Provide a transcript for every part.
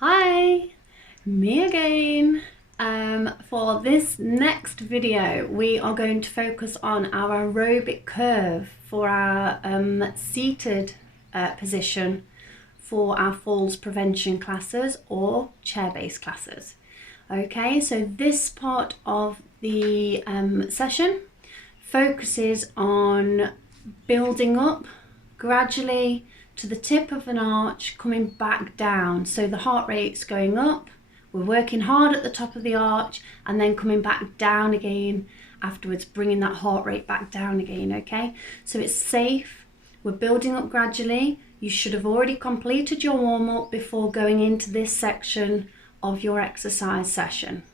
Hi, me again. For this next video, we are going to focus on our aerobic curve for our seated position for our falls prevention classes or chair-based classes. Okay, so this part of the session focuses on building up gradually to the tip of an arch, coming back down. So the heart rate's going up, we're working hard at the top of the arch and then coming back down again afterwards, bringing that heart rate back down again, okay? So it's safe, we're building up gradually. You should have already completed your warm-up before going into this section of your exercise session,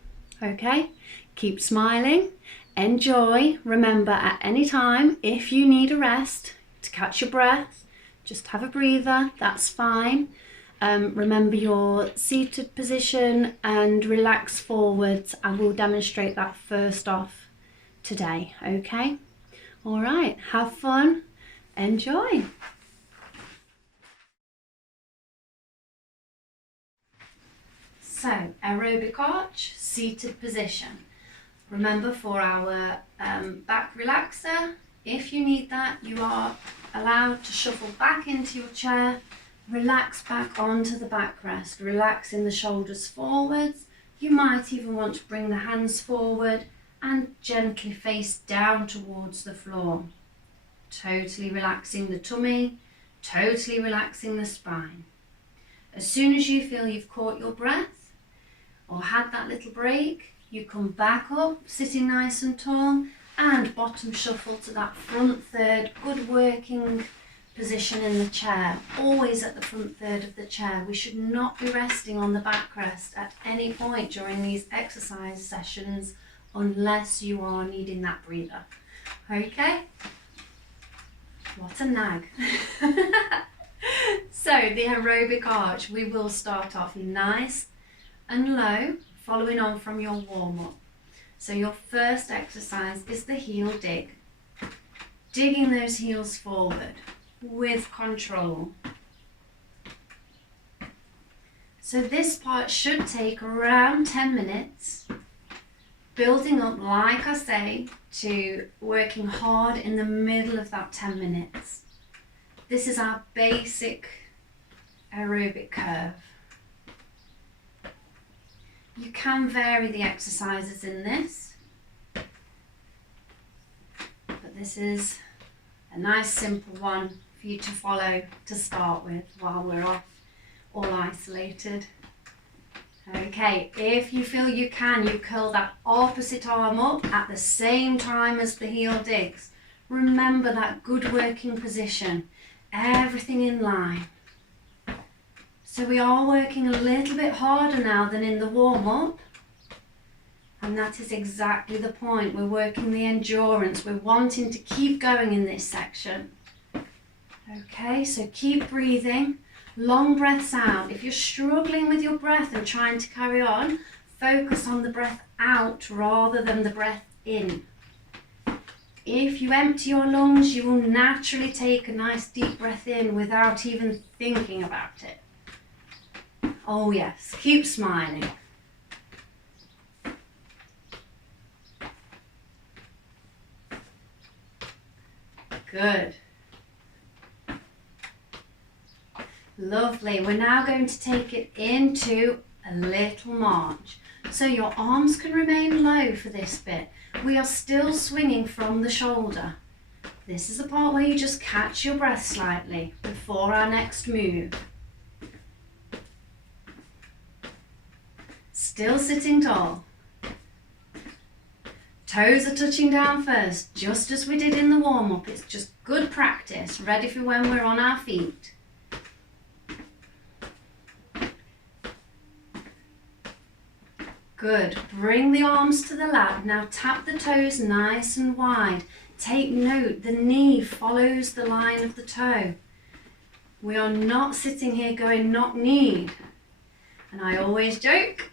okay? Keep smiling, enjoy. Remember, at any time, if you need a rest to catch your breath, just have a breather, that's fine. Remember your seated position and relax forwards. I will demonstrate that first off today, okay? All right, have fun, enjoy. So, aerobic arch, seated position. Remember, for our back relaxer, if you need that, you are allowed to shuffle back into your chair, relax back onto the backrest, relaxing the shoulders forwards. You might even want to bring the hands forward and gently face down towards the floor. Totally relaxing the tummy, totally relaxing the spine. As soon as you feel you've caught your breath or had that little break, you come back up, sitting nice and tall, and bottom shuffle to that front third, good working position in the chair, always at the front third of the chair. We should not be resting on the backrest at any point during these exercise sessions unless you are needing that breather. Okay? What a nag. So the aerobic arch, we will start off nice and low, following on from your warm-up. So your first exercise is the heel dig. Digging those heels forward with control. So this part should take around 10 minutes, building up, like I say, to working hard in the middle of that 10 minutes. This is our basic aerobic curve. You can vary the exercises in this, but this is a nice simple one for you to follow to start with while we're off all isolated. Okay, if you feel you can, you curl that opposite arm up at the same time as the heel digs. Remember that good working position, everything in line. So we are working a little bit harder now than in the warm-up, and that is exactly the point. We're working the endurance. We're wanting to keep going in this section. Okay, so keep breathing, long breaths out. If you're struggling with your breath and trying to carry on, focus on the breath out rather than the breath in. If you empty your lungs, you will naturally take a nice deep breath in without even thinking about it. Oh yes, keep smiling. Good. Lovely. We're now going to take it into a little march. So your arms can remain low for this bit. We are still swinging from the shoulder. This is the part where you just catch your breath slightly before our next move. Still sitting tall. Toes are touching down first, just as we did in the warm-up. It's just good practice, ready for when we're on our feet. Good. Bring the arms to the lap. Now tap the toes nice and wide. Take note, the knee follows the line of the toe. We are not sitting here going knock-kneed. And I always joke,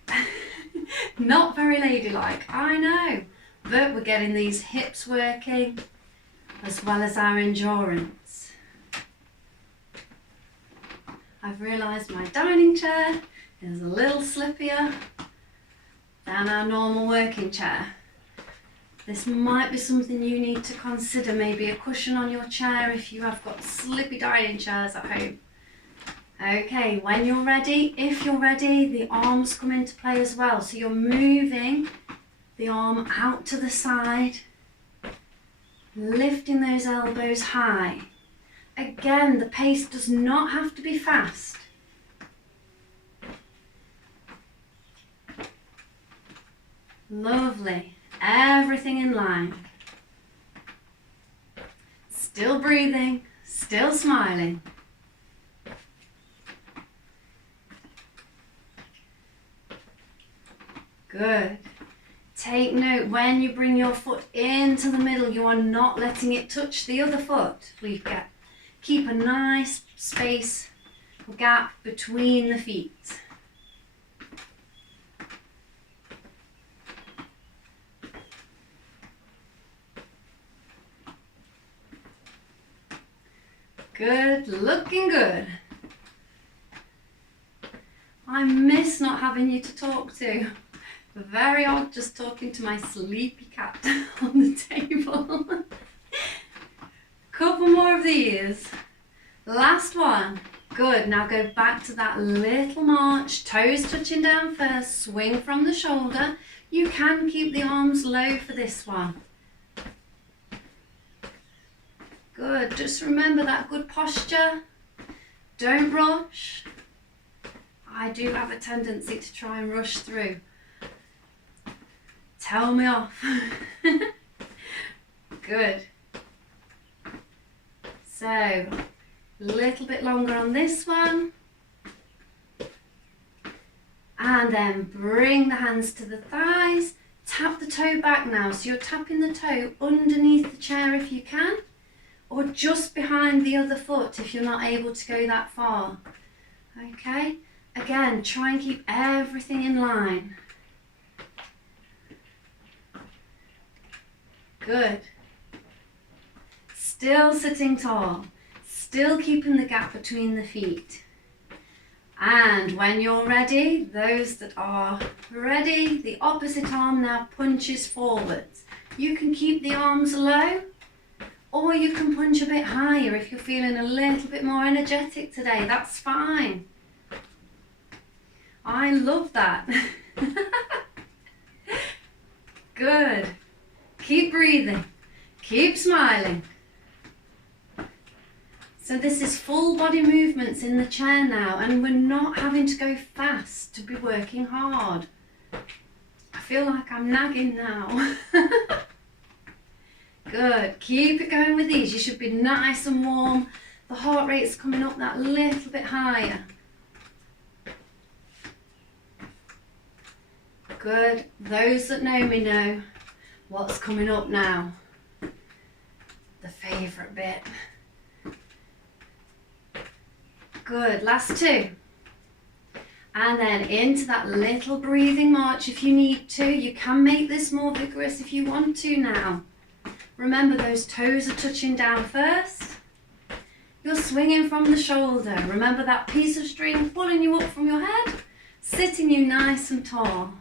not very ladylike, I know, but we're getting these hips working as well as our endurance. I've realised my dining chair is a little slippier than our normal working chair. This might be something you need to consider, maybe a cushion on your chair if you have got slippy dining chairs at home. Okay, when you're ready, if you're ready, the arms come into play as well. So you're moving the arm out to the side, lifting those elbows high. Again, the pace does not have to be fast. Lovely. Everything in line. Still breathing, still smiling. Good. Take note, when you bring your foot into the middle, you are not letting it touch the other foot. Keep a nice space or gap between the feet. Good, looking good. I miss not having you to talk to. Very odd just talking to my sleepy cat on the table. Couple more of these. Last one. Good, now go back to that little march. Toes touching down first, swing from the shoulder. You can keep the arms low for this one. Good, just remember that good posture. Don't rush. I do have a tendency to try and rush through. Tell me off. Good. So, a little bit longer on this one. And then bring the hands to the thighs. Tap the toe back now. So you're tapping the toe underneath the chair if you can, or just behind the other foot if you're not able to go that far. Okay, again, try and keep everything in line. Good. Still sitting tall, still keeping the gap between the feet. And when you're ready, those that are ready, the opposite arm now punches forwards. You can keep the arms low, or you can punch a bit higher if you're feeling a little bit more energetic today. That's fine. I love that. Good. Keep breathing. Keep smiling. So this is full body movements in the chair now, and we're not having to go fast to be working hard. I feel like I'm nagging now. Good, keep it going with these. You should be nice and warm. The heart rate's coming up that little bit higher. Good, those that know me know what's coming up now. The favourite bit. Good, last two. And then into that little breathing march if you need to. You can make this more vigorous if you want to now. Remember, those toes are touching down first. You're swinging from the shoulder. Remember that piece of string pulling you up from your head, sitting you nice and tall.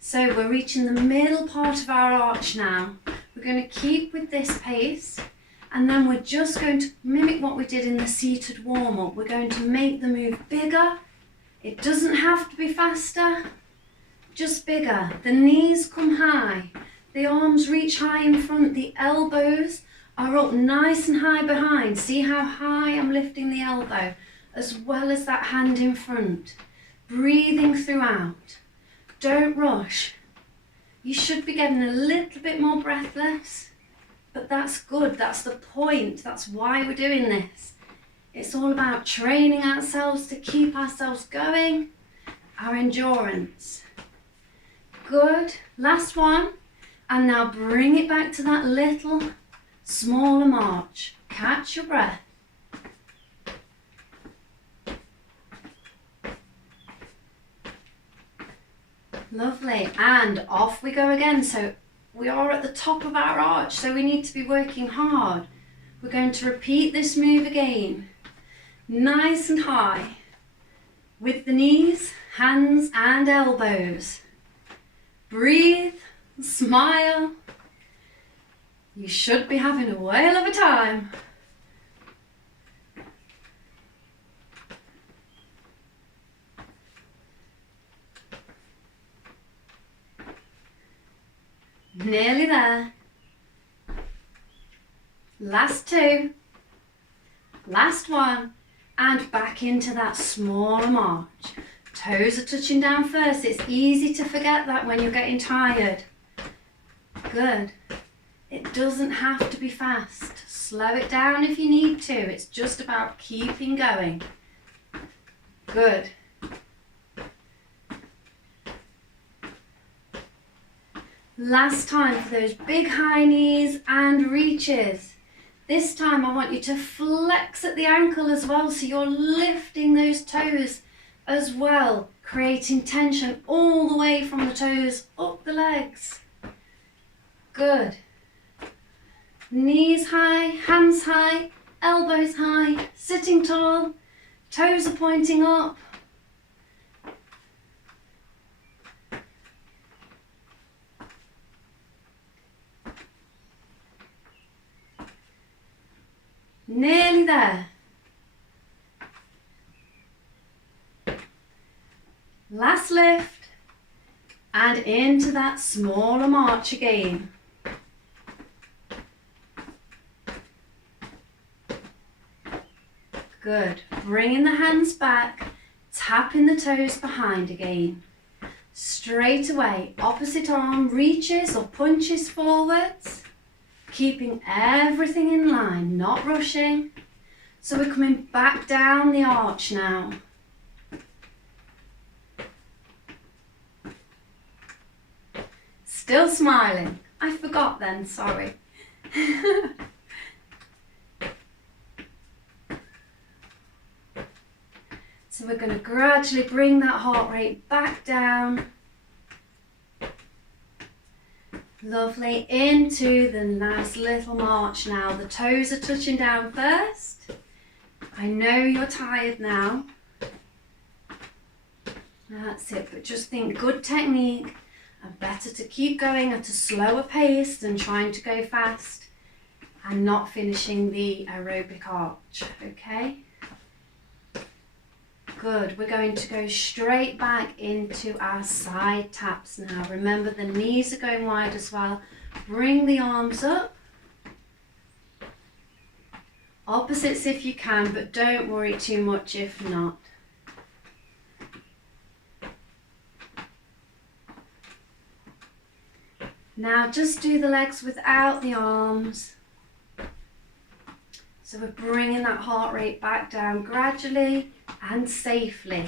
So we're reaching the middle part of our arch now. We're going to keep with this pace, and then we're just going to mimic what we did in the seated warm-up. We're going to make the move bigger. It doesn't have to be faster, just bigger. The knees come high, the arms reach high in front, the elbows are up nice and high behind. See how high I'm lifting the elbow, as well as that hand in front. Breathing throughout. Don't rush. You should be getting a little bit more breathless, but that's good. That's the point. That's why we're doing this. It's all about training ourselves to keep ourselves going, our endurance. Good. Last one. And now bring it back to that little smaller march. Catch your breath. Lovely, and off we go again. So we are at the top of our arch, so we need to be working hard. We're going to repeat this move again, nice and high, with the knees, hands and elbows. Breathe, smile. You should be having a whale of a time. Nearly there. Last two. Last one. And back into that smaller march. Toes are touching down first. It's easy to forget that when you're getting tired. Good. It doesn't have to be fast. Slow it down if you need to. It's just about keeping going. Good. Last time for those big high knees and reaches. This time I want you to flex at the ankle as well, so you're lifting those toes as well, creating tension all the way from the toes up the legs. Good. Knees high, hands high, elbows high, sitting tall, toes are pointing up. Nearly there. Last lift and into that smaller march again. Good. Bringing the hands back, tapping the toes behind again. Straight away, opposite arm reaches or punches forwards. Keeping everything in line, not rushing. So we're coming back down the arch now. Still smiling. I forgot then, sorry. So we're going to gradually bring that heart rate back down. Lovely, into the nice little march now. The toes are touching down first. I know you're tired now. That's it, but just think good technique and better to keep going at a slower pace than trying to go fast and not finishing the aerobic arch, okay? Good, we're going to go straight back into our side taps now. Remember the knees are going wide as well. Bring the arms up. Opposites if you can, but don't worry too much if not. Now just do the legs without the arms. So we're bringing that heart rate back down gradually and safely.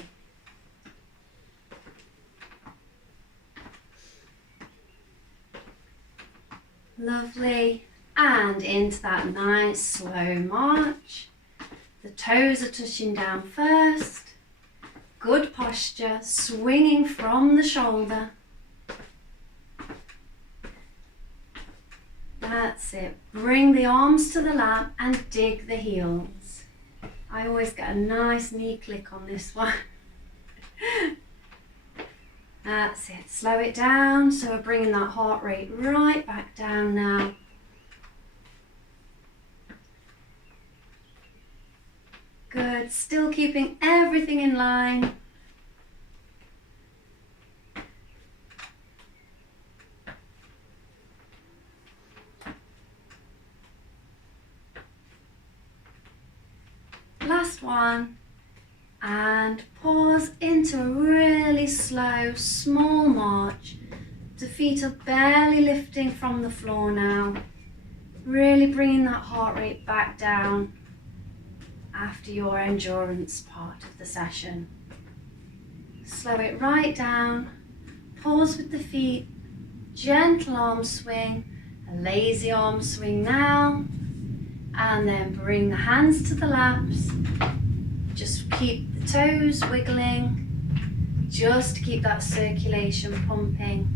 Lovely. And into that nice slow march. The toes are touching down first. Good posture, swinging from the shoulder. That's it. Bring the arms to the lap and dig the heels. I always get a nice knee click on this one. That's it. Slow it down. So we're bringing that heart rate right back down now. Good. Still keeping everything in line. Last one, and pause into a really slow, small march. The feet are barely lifting from the floor now. Really bringing that heart rate back down after your endurance part of the session. Slow it right down, pause with the feet, gentle arm swing, a lazy arm swing now. And then bring the hands to the laps. Just keep the toes wiggling, just to keep that circulation pumping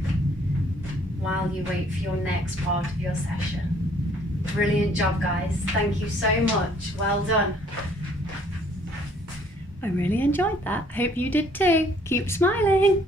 while you wait for your next part of your session. Brilliant job, guys. Thank you so much. Well done. I really enjoyed that. Hope you did too. Keep smiling.